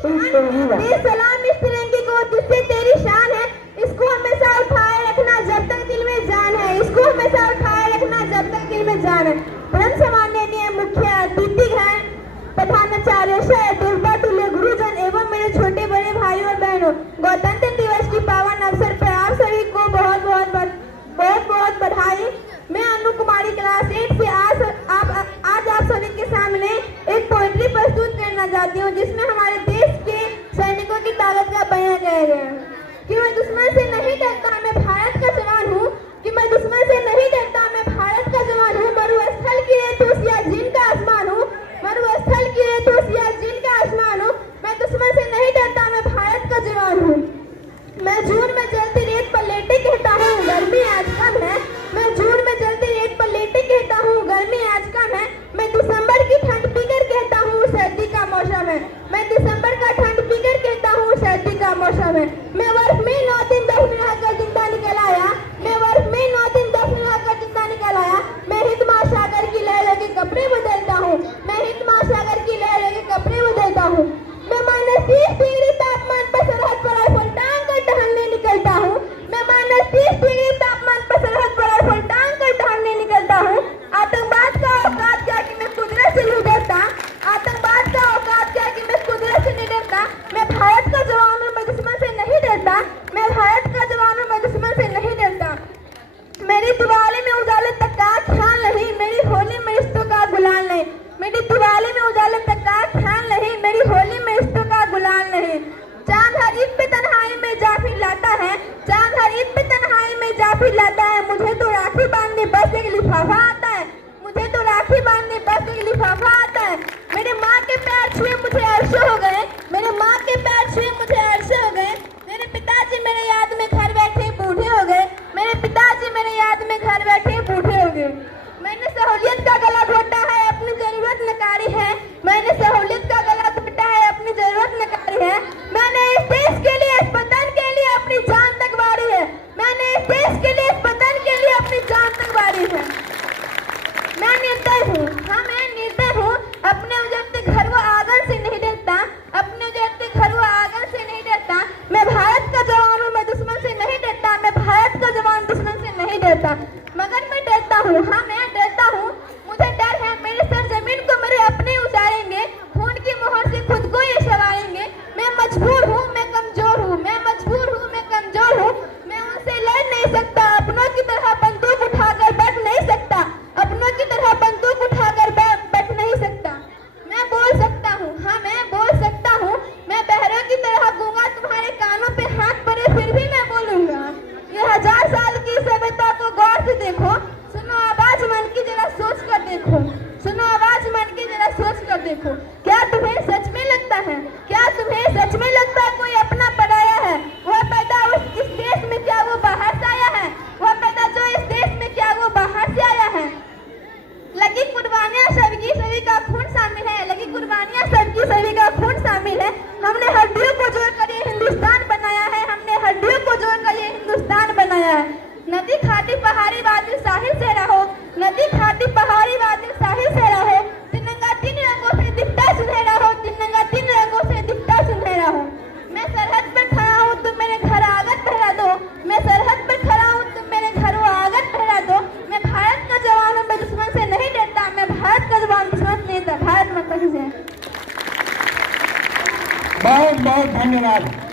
सलाम इस तिरंगे को जिससे तेरी शान है, इसको हमेशा उठाए रखना जब तक दिल में जान है, इसको हमेशा उठाए रखना जब तक दिल में जान है। परम सम्माननीय मुख्य अतिथिगण, प्रधानाचार्य सर, देवता तुल्य गुरुजन एवं मेरे छोटे बड़े भाइयों और बहनों, गणतंत्र दिवस की पावन अवसर पर आप सभी को बहुत बहुत बधाई। मैं अनु कुमारी क्लास 8 से आज आप सभी के सामने एक पोएट्री प्रस्तुत करना चाहती हूँ, जिसमें हमारे देश के सैनिकों की ताकत का बयान किया गया है कि मैं दुश्मन से नहीं डरता, मैं भारत का जवान हूँ, कि मैं दुश्मन से नहीं डरता, मैं भारत का जवान हूँ। मरुस्थल की रेत हो या जिनका आसमान हूँ, मरुस्थल की रेत हो या जिनका आसमान हूँ, मैं दुश्मन से नहीं डरता, मैं भारत का जवान हूँ। मैं जून में जलती रेत पर लेटे कहता हूँ गर्मी आज कम है, मैं जून में जलती रेत पर लेटे कहता हूँ गर्मी आज कम है। मैं दिसंबर की ठंड पीकर कहता हूँ सर्दी का मौसम है, मैं दिसंबर का ठंड पीकर कहता हूँ सर्दी का मौसम है। मैं वर्ष में 9 दिन 10 दिन रहकर जिंदा निकल आया, मैं वर्ष में 9 दिन 10 दिन रहकर जिंदा निकल आया। मैं हिंद महासागर की लहरों के कपड़े बदलता हूँ, मैं हिंद महासागर की लहरों के कपड़े बदलता हूँ। मैं -30 डिग्री तापमान पर सरहद पर राइफल टांग कर टहलने निकलता हूँ, मैं -30 डिग्री तापमान पर सरहद पर राइफल टांग कर टहलने निकलता हूँ। आतंकवाद का औकात क्या कि मैं कुदरत से नहीं डरता, आतंकवाद का औकात क्या कि मैं कुदरत से नहीं डरता। मैं भारत का जवान हूँ, मैं दुश्मन से नहीं डरता, मैं भारत का जवान हूँ, मैं दुश्मन से नहीं डरता। मेरी दिवाली में उजाले तक का ख्याल नहीं, मेरी होली में रिश्तों का गुलाल नहीं, मेरी दिवाली में उजाले तक का ख्याल नहीं, मेरी होली में रिश्तों का गुलाल नहीं। चांद हर ईद पे तन्हाई में जाफिर लाता है, चांद हर ईद पे तन्हाई में जाफिर लाता है। मुझे तो राखी बांधने बस एक लिफाफा आता है, मुझे तो राखी बांधने बस एक लिफाफा आता है। मेरे माँ के पैर छुए मुझे अरसे हो गए, मेरे माँ के पैर छुए मुझे अरसे हो गए। मेरे पिताजी मेरे याद में घर बैठे बूढ़े हो गए, मेरे पिताजी मेरे याद में घर बैठे बूढ़े हो गए। मैंने सहूलियत का गला घोटा है, अपनी जरूरत नकारी है, मैंने सहूलियत का गला घोटा है, अपनी जरूरत नकारी है। मैंने इस देश के लिए, इस वतन के लिए अपनी जान तक वारी है, मैंने इस देश के लिए, इस वतन के लिए अपनी जान तक वारी है। मैं निर्दय हूँ, हाँ मैं निर्दय हूँ, अपने उजड़ते घर व आंगन से नहीं डरता, अपने उजड़ते घर व आंगन से नहीं डरता। मैं भारत का जवान हूँ, मैं दुश्मन से नहीं डरता, मैं भारत का जवान दुश्मन से नहीं डरता। मगर मैं डरता हूँ, हाँ मैं डरता हूँ, मुझे डर है मेरे सरजमीन को मेरे अपने उतारेंगे, खून की मोहर से खुद को ये सवारेंगे। मैं मजबूर हूँ, मैं कमजोर हूँ, मैं मजबूर हूँ, मैं कमजोर हूँ। मैं उनसे लड़ नहीं सकता, अपनों की तरह बंदूक उठाकर बैठ नहीं सकता, अपनों की तरह बंदूक उठाकर बैठ नहीं सकता। मैं बोल सकता हूँ, हाँ मैं बोल सकता हूँ, मैं बहरों की तरह गूंगा, तुम्हारे कानों पे हाथ पड़े फिर भी मैं बोलूंगा। ये 1000 साल की सभ्यता को गौर से देखो, सुनो आवाज मन की जरा सोच कर देखो, सुनो आवाज मन की जरा सोच कर देखो। क्या तुम्हें सच में लगता है, क्या तुम्हें सच में लगता है कोई अपना पराया है? वह पैदा इस देश में, क्या वो बाहर से आया है? वह पैदा जो इस देश में, क्या वो बाहर से आया है? लगी कुर्बानियां सबकी सभी का खून शामिल है, लगी कुर्बानियां सबकी सभी का खून शामिल है। हमने हड्डियों को जोड़कर ये हिंदुस्तान बनाया है, हमने हड्डियों को जोड़कर ये हिंदुस्तान बनाया है। नदी खाटी पहाड़ी वादिल साहिल से रहो, नदी खाटी पहाड़ी वादिल साहिल से रहो। तिरंगा 3 रंगों से दिखता सुनहरा हो, तिरंगा 3 रंगों से दिखता सुनहरा हो। मैं सरहद पर खड़ा हूँ, तुम मेरे घर आगत पहरा दो, मैं सरहद पर खड़ा हूँ, तुम मेरे घर आगत पहरा दो। मैं भारत का जवान हूँ, मैं दुश्मन से नहीं डरता, मैं भारत का जवान दुश्मन से नहीं डरता। भारत माता की जय। बहुत बहुत धन्यवाद।